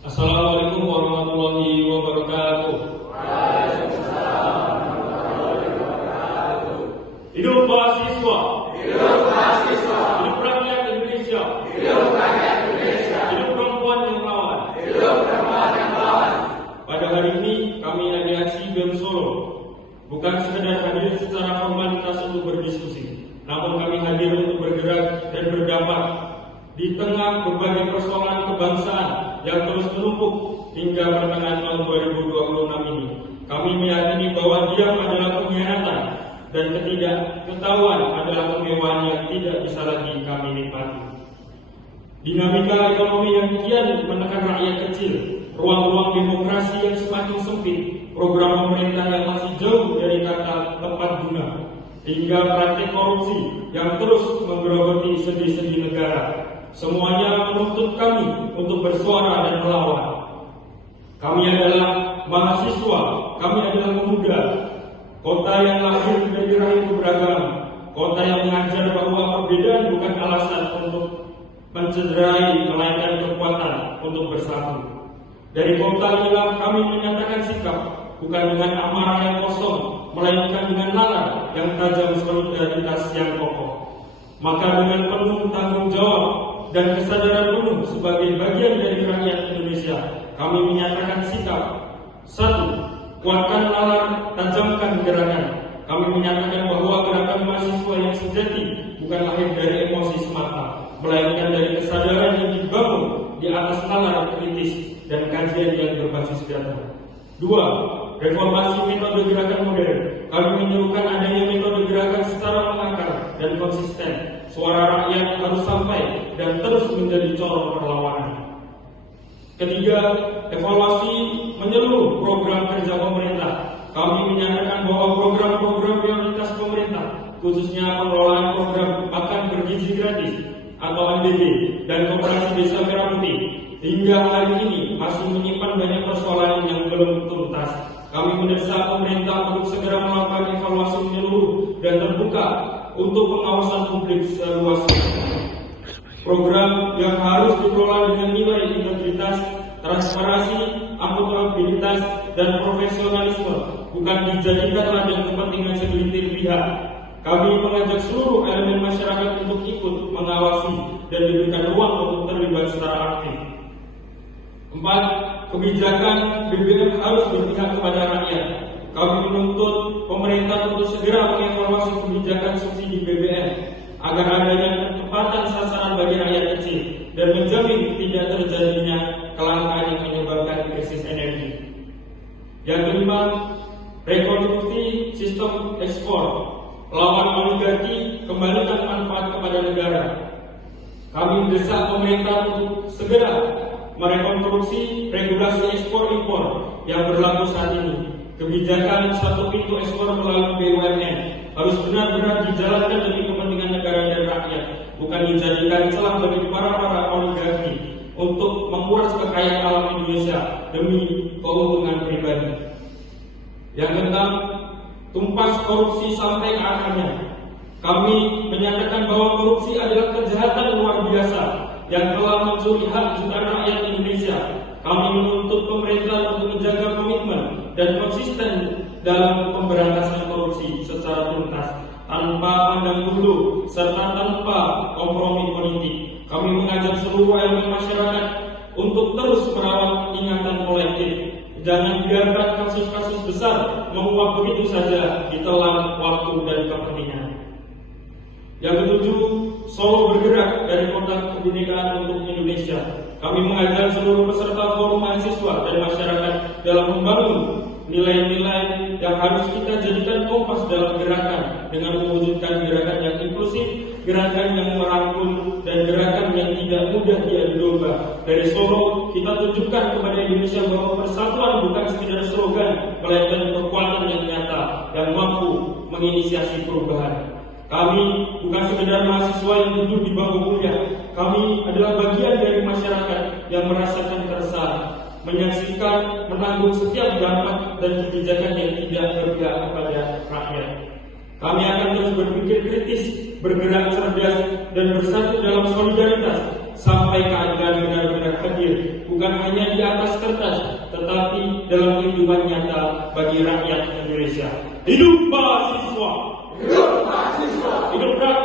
Assalamualaikum warahmatullahi wabarakatuh. Hidup mahasiswa. Hidup mahasiswa. Hidup rakyat Indonesia. Hidup rakyat Indonesia. Hidup perempuan yang melawan. Hidup perempuan yang melawan. Pada hari ini kami ADASI BEM Solo bukan sekedar hadir secara formalitas untuk berdiskusi, namun kami hadir untuk bergerak dan berdampak di tengah berbagai persoalan kebangsaan yang terus menumpuk hingga pertengahan tahun 2026 ini. Kami meyakini bahwa diam adalah pengkhianatan dan ketidaktahuan adalah kemewahan yang tidak bisa lagi kami nikmati. Dinamika ekonomi yang kian menekan rakyat kecil, ruang-ruang demokrasi yang semakin sempit, program pemerintah yang masih jauh dari kata tepat guna, hingga praktik korupsi yang terus menggerogoti sendi-sendi negara. Semuanya menuntut kami untuk bersuara dan melawan. Kami adalah mahasiswa, kami adalah pemuda, kota yang lahir dari rahim keberagaman, kota yang mengajar bahwa perbedaan bukan alasan untuk mencederai, melainkan kekuatan untuk bersatu. Dari kota inilah kami menyatakan sikap, bukan dengan amarah yang kosong, melainkan dengan nalar yang tajam, solidaritas yang kokoh. Maka dengan penuh tanggung jawab dan kesadaran penuh sebagai bagian dari rakyat Indonesia, kami menyatakan sikap. 1. Kuatkan nalar, tajamkan gerakan. Kami menyatakan bahwa gerakan mahasiswa yang sejati bukan lahir dari emosi semata, melainkan dari kesadaran yang dibangun di atas nalar kritis dan kajian yang berbasis data. 2. Reformasi metode gerakan modern. Kami menyerukan adanya metode gerakan secara mengakar dan konsisten. Suara rakyat harus sampai dan terus menjadi corong perlawanan. Ketiga, evaluasi menyeluruh program kerja pemerintah. Kami menyatakan bahwa program-program prioritas pemerintah, khususnya pengelolaan program makan bergizi gratis atau MBG dan koperasi desa merah putih, hingga hari ini masih menyimpan banyak persoalan yang belum tuntas. Kami mendesak pemerintah untuk segera melakukan evaluasi menyeluruh dan terbuka untuk pengawasan publik seluasnya. Program yang harus dikelola dengan nilai integritas, transparansi, akuntabilitas, dan profesionalisme, bukan dijadikan ladang kepentingan segelintir pihak. Kami mengajak seluruh elemen masyarakat untuk ikut mengawasi dan diberikan ruang untuk terlibat secara aktif. 4. Kebijakan BBM harus berpihak kepada rakyat. Kami menuntut pemerintah untuk segera mengevaluasi kebijakan subsidi BBM agar adanya ketepatan sasaran bagi rakyat kecil dan menjamin tidak terjadinya kelangkaan yang menyebabkan krisis energi. Yang kelima, rekonstruksi sistem ekspor, lawan oligarki, kembalikan manfaat kepada negara. Kami mendesak pemerintah untuk segera merekonstruksi regulasi ekspor-impor yang berlaku saat ini. Kebijakan satu pintu ekspor melalui BUMN harus benar-benar dijalankan demi kepentingan negara dan rakyat, bukan dijadikan celah bagi para oligarki untuk menguras kekayaan alam Indonesia demi keuntungan pribadi. Yang keenam, tumpas korupsi sampai ke akarnya. Kami menyatakan bahwa korupsi adalah kejahatan luar biasa yang telah mencuri hak jutaan rakyat Indonesia. Kami menuntut pemerintah untuk menjaga komitmen dan konsisten dalam pemberantasan korupsi secara tuntas, tanpa pandang bulu serta tanpa kompromi politik. Kami mengajak seluruh elemen masyarakat untuk terus merawat ingatan kolektif. Jangan biarkan kasus-kasus besar menguap begitu saja ditelan waktu dan kepentingan. Yang ketujuh, Solo bergerak dari kota kebinekaan untuk Indonesia. Kami mengajak seluruh peserta forum mahasiswa dan masyarakat dalam membangun nilai-nilai yang harus kita jadikan kompas dalam gerakan dengan mewujudkan gerakan yang inklusif, gerakan yang merangkul, dan gerakan yang tidak mudah diadu domba. Dari Solo, kita tunjukkan kepada Indonesia bahwa persatuan bukan sekedar slogan, melainkan kekuatan yang nyata dan mampu menginisiasi perubahan. Kami bukan sekedar mahasiswa yang duduk di bangku kuliah. Kami adalah bagian dari masyarakat yang merasakan keresahan, menyaksikan, menanggung setiap dampak dan kebijakan yang tidak berpihak kepada rakyat. Kami akan terus berpikir kritis, bergerak cerdas, dan bersatu dalam solidaritas sampai keadilan benar-benar hadir, bukan hanya di atas kertas, tetapi dalam kehidupan nyata bagi rakyat Indonesia. Hidup mahasiswa! Hidup mahasiswa! Hidup rakyat!